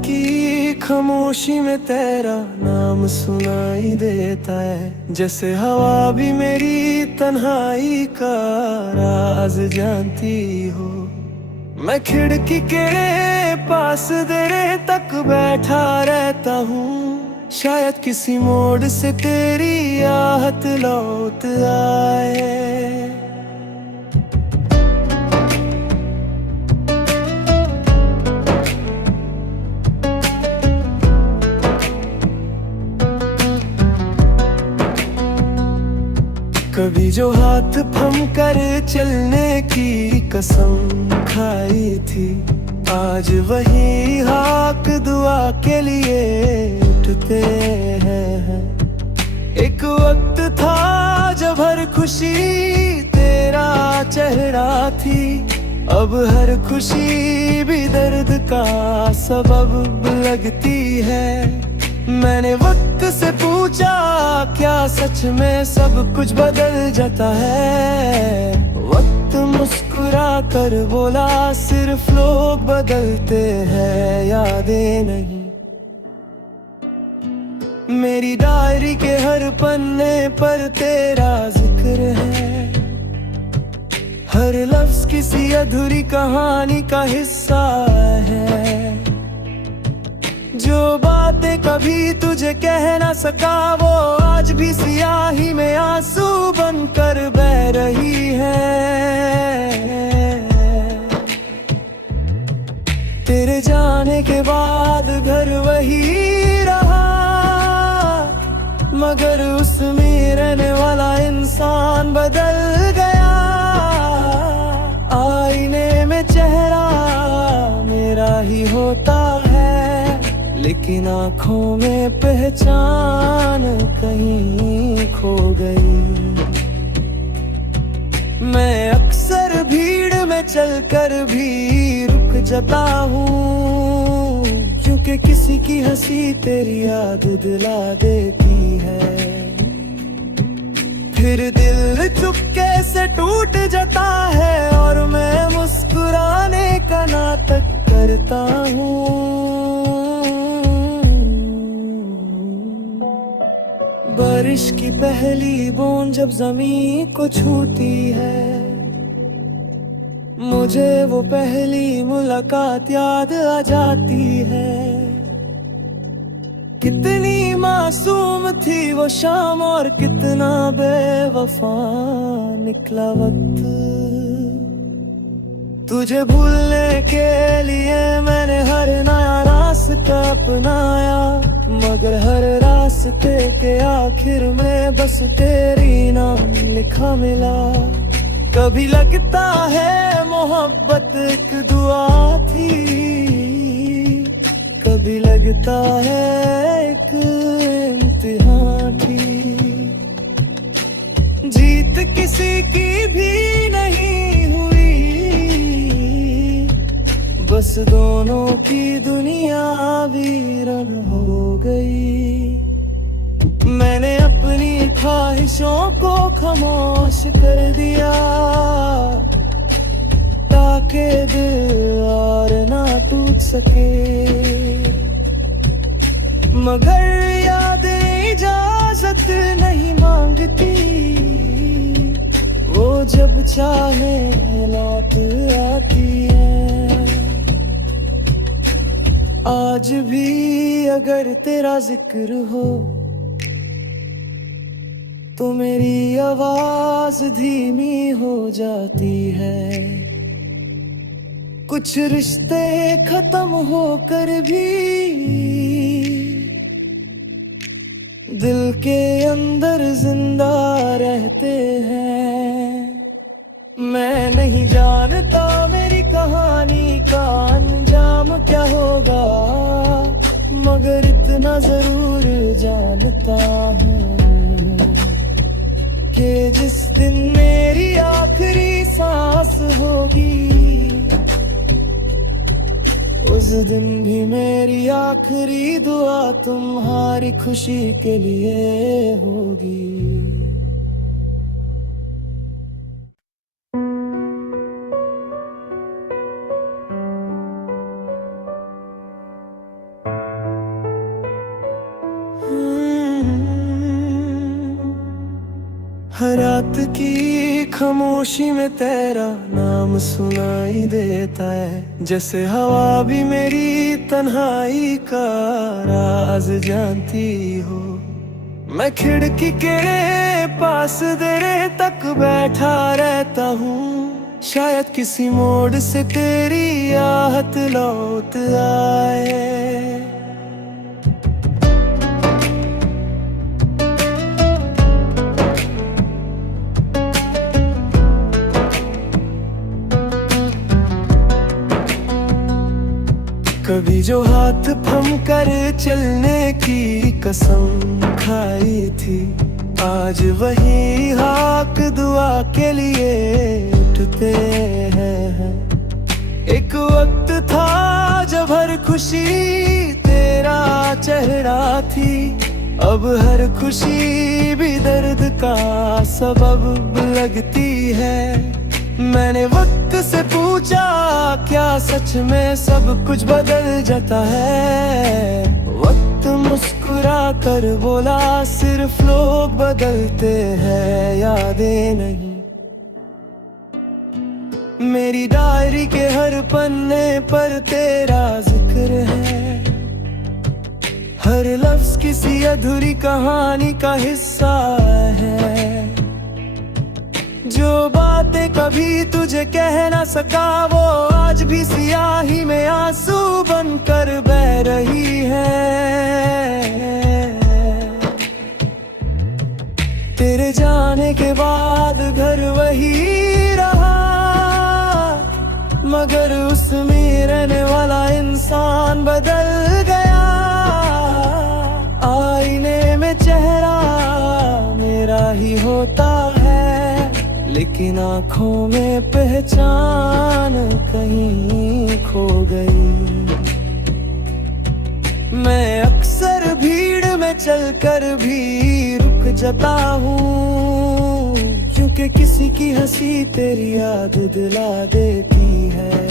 की खामोशी में तेरा नाम सुनाई देता है, जैसे हवा भी मेरी तन्हाई का राज जानती हो। मैं खिड़की के पास देर तक बैठा रहता हूँ, शायद किसी मोड़ से तेरी आहट लौट आए। कभी जो हाथ थम कर चलने की कसम खाई थी, आज वही हाक दुआ के लिए उठते हैं। एक वक्त था जब हर खुशी तेरा चेहरा थी, अब हर खुशी भी दर्द का सबब लगती है। मैंने वक्त से पूछा क्या सच में सब कुछ बदल जाता है। वक्त मुस्कुरा कर बोला सिर्फ लोग बदलते हैं, यादें नहीं। मेरी डायरी के हर पन्ने पर तेरा जिक्र है, हर लफ्ज किसी अधूरी कहानी का हिस्सा है। जो बातें कभी तुझे कह ना सका वो आज भी सियाही में आंसू बनकर बह रही है। तेरे जाने के बाद घर वही रहा, मगर उसमें रहने वाला इंसान बदल गया। आईने में चेहरा मेरा ही होता है, लेकिन आँखों में पहचान कहीं खो गई। मैं अक्सर भीड़ में चलकर भी रुक जाता हूँ, क्योंकि किसी की हंसी तेरी याद दिला देती है। फिर दिल चुपके से टूट जाता है और मैं मुस्कुराने का नाटक करता हूँ। बारिश की पहली बूंद जब जमीन को छूती है, मुझे वो पहली मुलाकात याद आ जाती है। कितनी मासूम थी वो शाम और कितना बेवफा निकला वक्त। तुझे भूलने के लिए मैंने हर नया रास्ता अपनाया, मगर हर रास्ते के आखिर में बस तेरी नाम लिखा मिला। कभी लगता है मोहब्बत एक दुआ थी, कभी लगता है एक इम्तिहान थी। जीत किसी की भी नहीं हुई, बस दोनों की दुनिया वीरन हो गई। मैंने अपनी ख्वाहिशों को खामोश कर दिया, ताकि दिल और ना टूट सके। मगर यादें इजाजत नहीं मांगती, वो जब चाहे लौट आती है। आज भी अगर तेरा जिक्र हो तो मेरी आवाज धीमी हो जाती है। कुछ रिश्ते खत्म होकर भी दिल के अंदर जिंदा रहते हैं। मैं नहीं जानता मेरी कहानी का अंजाम क्या होगा, मगर इतना जरूर जानता हूँ कि जिस दिन मेरी आखिरी सांस होगी, उस दिन भी मेरी आखिरी दुआ तुम्हारी खुशी के लिए होगी। हर रात की खामोशी में तेरा नाम सुनाई देता है, जैसे हवा भी मेरी तन्हाई का राज जानती हो। मैं खिड़की के पास देर तक बैठा रहता हूँ, शायद किसी मोड़ से तेरी आहट लौट आए। कभी जो हाथ थम कर चलने की कसम खाई थी, आज वही हाक दुआ के लिए उठते हैं। एक वक्त था जब हर खुशी तेरा चेहरा थी, अब हर खुशी भी दर्द का सबब लगती है। मैंने वक्त से पूछा क्या सच में सब कुछ बदल जाता है? वक्त मुस्कुरा कर बोला सिर्फ लोग बदलते हैं, यादें नहीं। मेरी डायरी के हर पन्ने पर तेरा जिक्र है, हर लफ्ज किसी अधूरी कहानी का हिस्सा है। जो बातें कभी तुझे कह ना सका वो आज भी सियाही में आंसू बनकर बह रही है। तेरे जाने के बाद घर वही रहा, मगर उसमें रहने वाला इंसान बदल गया। आईने में चेहरा मेरा ही होता है, लेकिन आँखों में पहचान कहीं खो गई। मैं अक्सर भीड़ में चलकर भी रुक जाता हूँ, क्योंकि किसी की हंसी तेरी याद दिला देती है।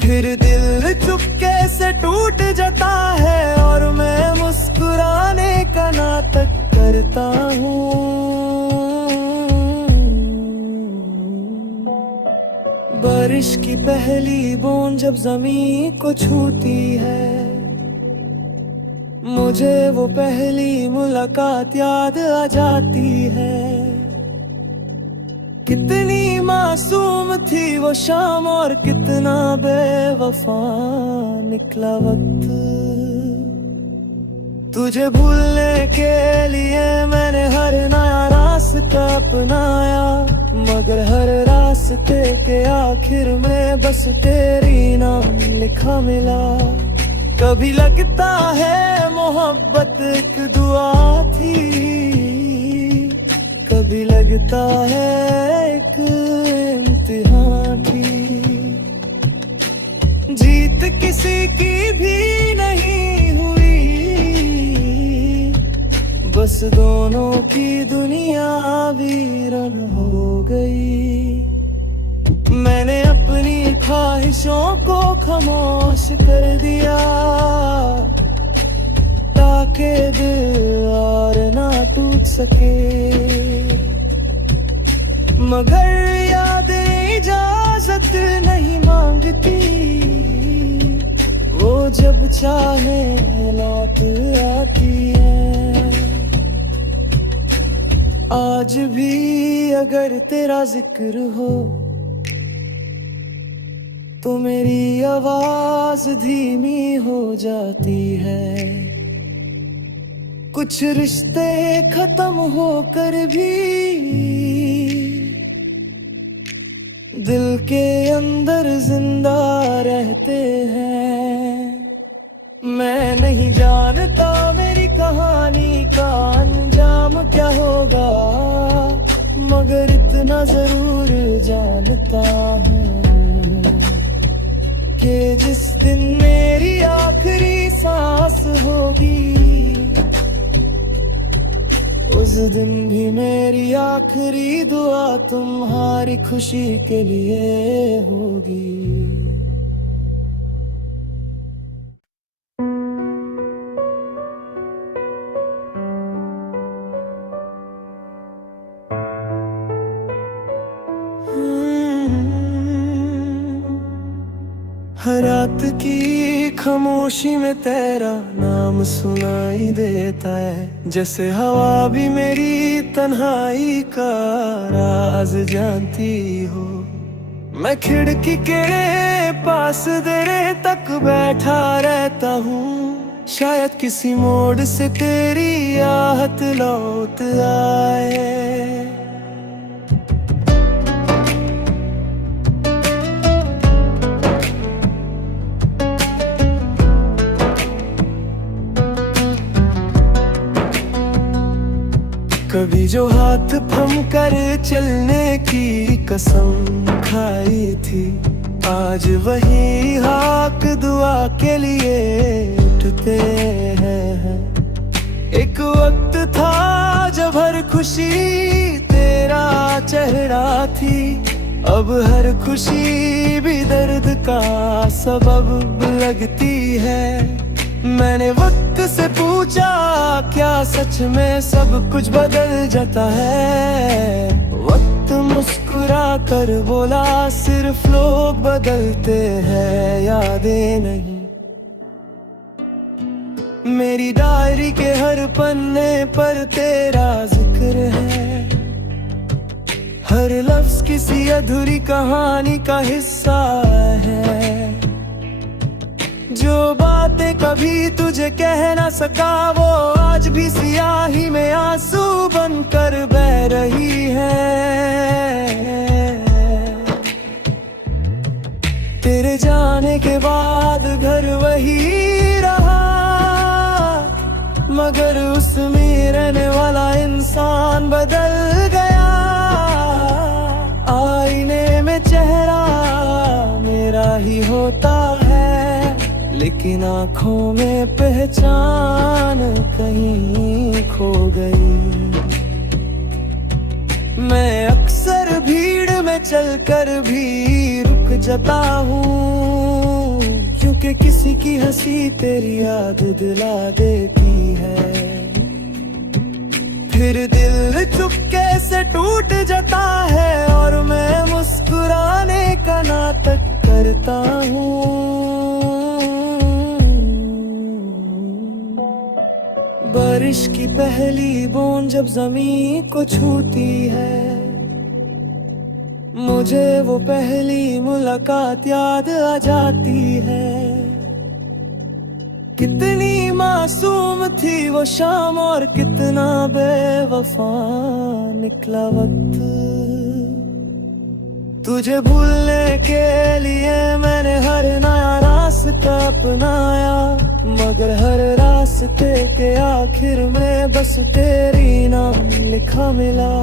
फिर दिल चुपके से टूट जाता है और मैं मुस्कुराने का नाटक करता हूँ। बारिश की पहली बूंद जब जमीन को छूती है, मुझे वो पहली मुलाकात याद आ जाती है। कितनी मासूम थी वो शाम और कितना बेवफा निकला वक्त। तुझे भूलने के लिए मैंने हर नया रास्ता अपनाया, मगर हर रास्ते के आखिर में बस तेरी नाम लिखा मिला। कभी लगता है मोहब्बत एक दुआ थी, कभी लगता है एक इम्तिहान थी। जीत किसी की भी नहीं हुई, बस दोनों की दुनिया वीरान हो गई। मैंने अपनी ख्वाहिशों को खामोश कर दिया, ताकि दिल और ना टूट सके। मगर यादें इजाजत नहीं मांगती, वो जब चाहे लौट आती है। आज भी अगर तेरा जिक्र हो तो मेरी आवाज धीमी हो जाती है। कुछ रिश्ते खत्म होकर भी दिल के अंदर जिंदा रहते हैं। मैं नहीं जानता मेरी कहानी का अंजाम क्या होगा, मगर इतना जरूर जानता हूँ कि जिस दिन मेरी आखिरी सांस होगी, उस दिन भी मेरी आखिरी दुआ तुम्हारी खुशी के लिए होगी। रात की खामोशी में तेरा नाम सुनाई देता है, जैसे हवा भी मेरी तन्हाई का राज जानती हो। मैं खिड़की के पास देर तक बैठा रहता हूँ, शायद किसी मोड़ से तेरी आहट लौट आए। कभी जो हाथ थम कर चलने की कसम खाई थी, आज वही हाथ दुआ के लिए उठते हैं। एक वक्त था जब हर खुशी तेरा चेहरा थी, अब हर खुशी भी दर्द का सबब लगती है। मैंने वक्त से पूछा क्या सच में सब कुछ बदल जाता है? वक्त मुस्कुरा कर बोला सिर्फ लोग बदलते हैं, यादें नहीं। मेरी डायरी के हर पन्ने पर तेरा जिक्र है, हर लफ्ज किसी अधूरी कहानी का हिस्सा है। जो बातें कभी तुझे कह ना सका वो आज भी सियाही में आंसू बनकर बह रही है। तेरे जाने के बाद घर वही रहा, मगर उसमें रहने वाला इंसान बदल गया। आईने में चेहरा मेरा ही होता है, लेकिन आँखों में पहचान कहीं खो गई। मैं अक्सर भीड़ में चलकर भी रुक जाता हूँ, क्योंकि किसी की हंसी तेरी याद दिला देती है। फिर दिल चुपके से टूट जाता है और मैं मुस्कुराने का नाटक करता हूँ। बारिश की पहली बूंद जब जमीन को छूती है, मुझे वो पहली मुलाकात याद आ जाती है। कितनी मासूम थी वो शाम और कितना बेवफा निकला वक्त। तुझे भूलने के लिए मैंने हर नया रास्ता अपनाया, मगर हर रास्ते के आखिर में बस तेरी नाम लिखा मिला।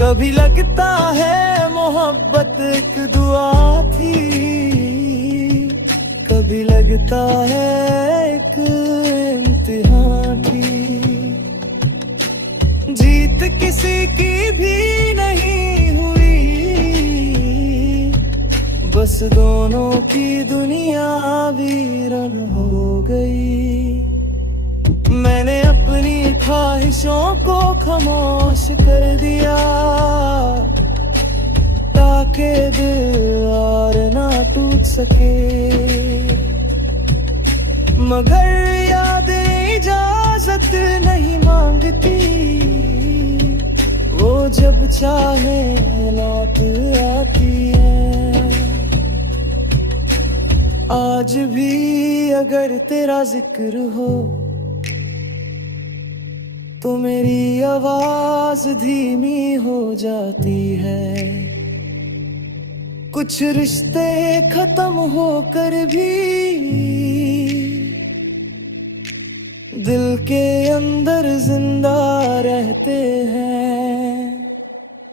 कभी लगता है मोहब्बत एक दुआ थी, कभी लगता है एक इम्तिहान थी। जीत किसी की भी नहीं हुई, बस दोनों की दुनिया वीरान हो गई। मैंने अपनी ख्वाहिशों को खामोश कर दिया, ताकि दिल और ना टूट सके। मगर यादें इजाजत नहीं मांगती, वो जब चाहे लौट आती है। आज भी अगर तेरा जिक्र हो तो मेरी आवाज धीमी हो जाती है। कुछ रिश्ते खत्म होकर भी दिल के अंदर जिंदा रहते हैं।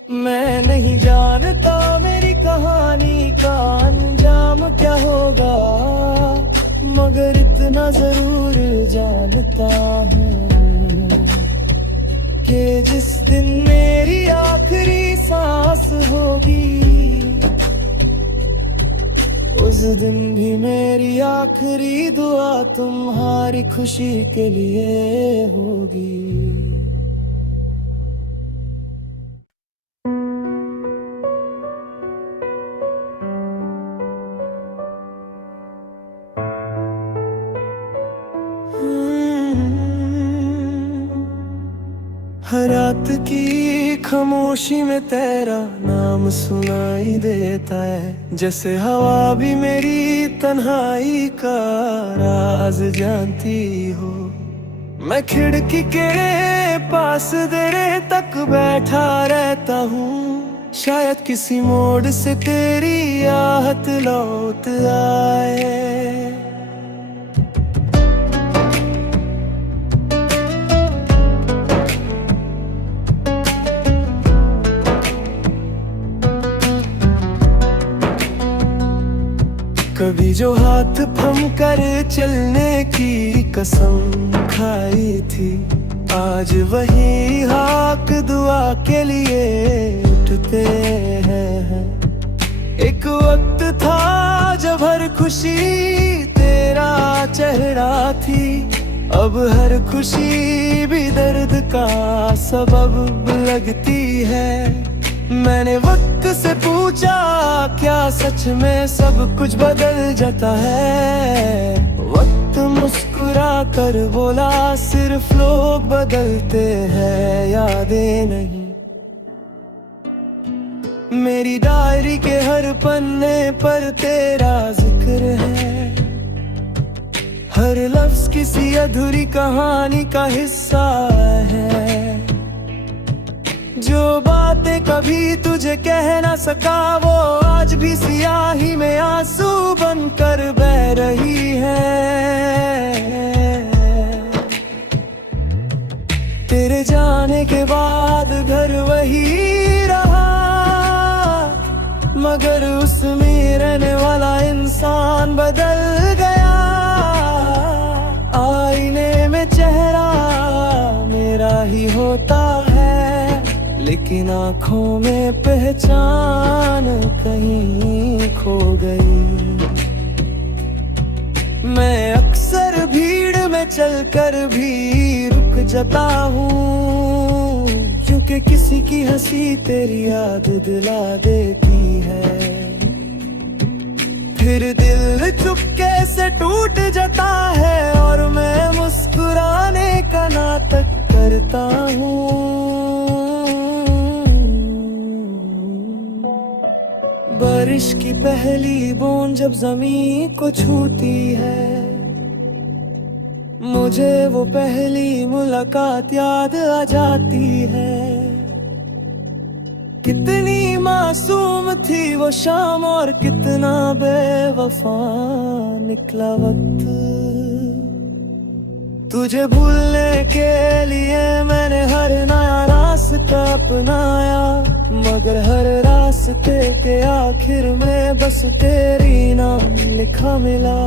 मैं नहीं जानता मेरी कहानी का अंजाम क्या होगा, मगर इतना जरूर जानता हूँ कि जिस दिन मेरी आखिरी सांस होगी, उस दिन भी मेरी आखिरी दुआ तुम्हारी खुशी के लिए होगी। हर रात की खामोशी में तेरा नाम सुनाई देता है, जैसे हवा भी मेरी तन्हाई का राज जानती हो। मैं खिड़की के पास देर तक बैठा रहता हूँ, शायद किसी मोड़ से तेरी आहट लौट आए। कभी जो हाथ थम कर चलने की कसम खाई थी, आज वही हाथ दुआ के लिए उठते हैं। एक वक्त था जब हर खुशी तेरा चेहरा थी, अब हर खुशी भी दर्द का सबब लगती है। मैंने वक्त से पूछा क्या सच में सब कुछ बदल जाता है? वक्त मुस्कुरा कर बोला सिर्फ लोग बदलते हैं, यादें नहीं। मेरी डायरी के हर पन्ने पर तेरा जिक्र है, हर लफ्ज किसी अधूरी कहानी का हिस्सा है। जो बातें कभी तुझे कह ना सका वो आज भी सियाही में आंसू बनकर बह रही है। तेरे जाने के बाद घर वही रहा, मगर उसमें रहने वाला इंसान बदल गया। आईने में चेहरा मेरा ही होता है, लेकिन आँखों में पहचान कहीं खो गई। मैं अक्सर भीड़ में चलकर भी रुक जाता हूँ, क्योंकि किसी की हंसी तेरी याद दिला देती है। फिर दिल चुपके से टूट जाता है और मैं मुस्कुराने का नाटक करता हूँ। बारिश की पहली बूंद जब जमीन को छूती है, मुझे वो पहली मुलाकात याद आ जाती है। कितनी मासूम थी वो शाम और कितना बेवफा निकला वक्त। तुझे भूलने के लिए मैंने हर नया रास्ता अपनाया, मगर हर रास्ते के आखिर में बस तेरी नाम लिखा मिला।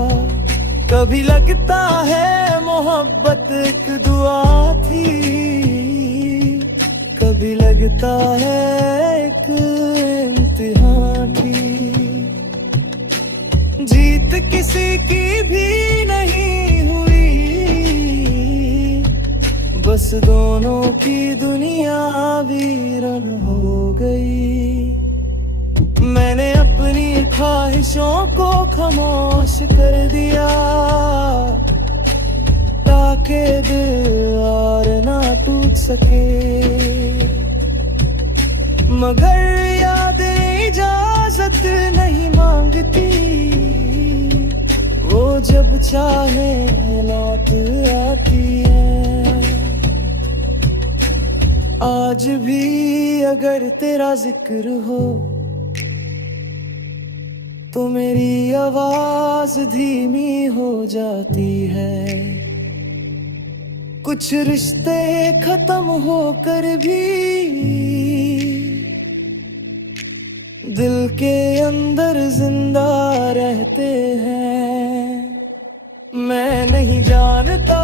कभी लगता है मोहब्बत एक दुआ थी, कभी लगता है एक इम्तिहान थी। जीत किसी की भी नहीं हुई, बस दोनों की दुनिया वीरन हो गई। मैंने अपनी ख्वाहिशों को खामोश कर दिया, ताकि दिल और ना टूट सके। मगर यादें इजाजत नहीं मांगती, वो जब चाहे लौट आती है। आज भी अगर तेरा जिक्र हो तो मेरी आवाज धीमी हो जाती है। कुछ रिश्ते खत्म होकर भी दिल के अंदर जिंदा रहते हैं। मैं नहीं जानता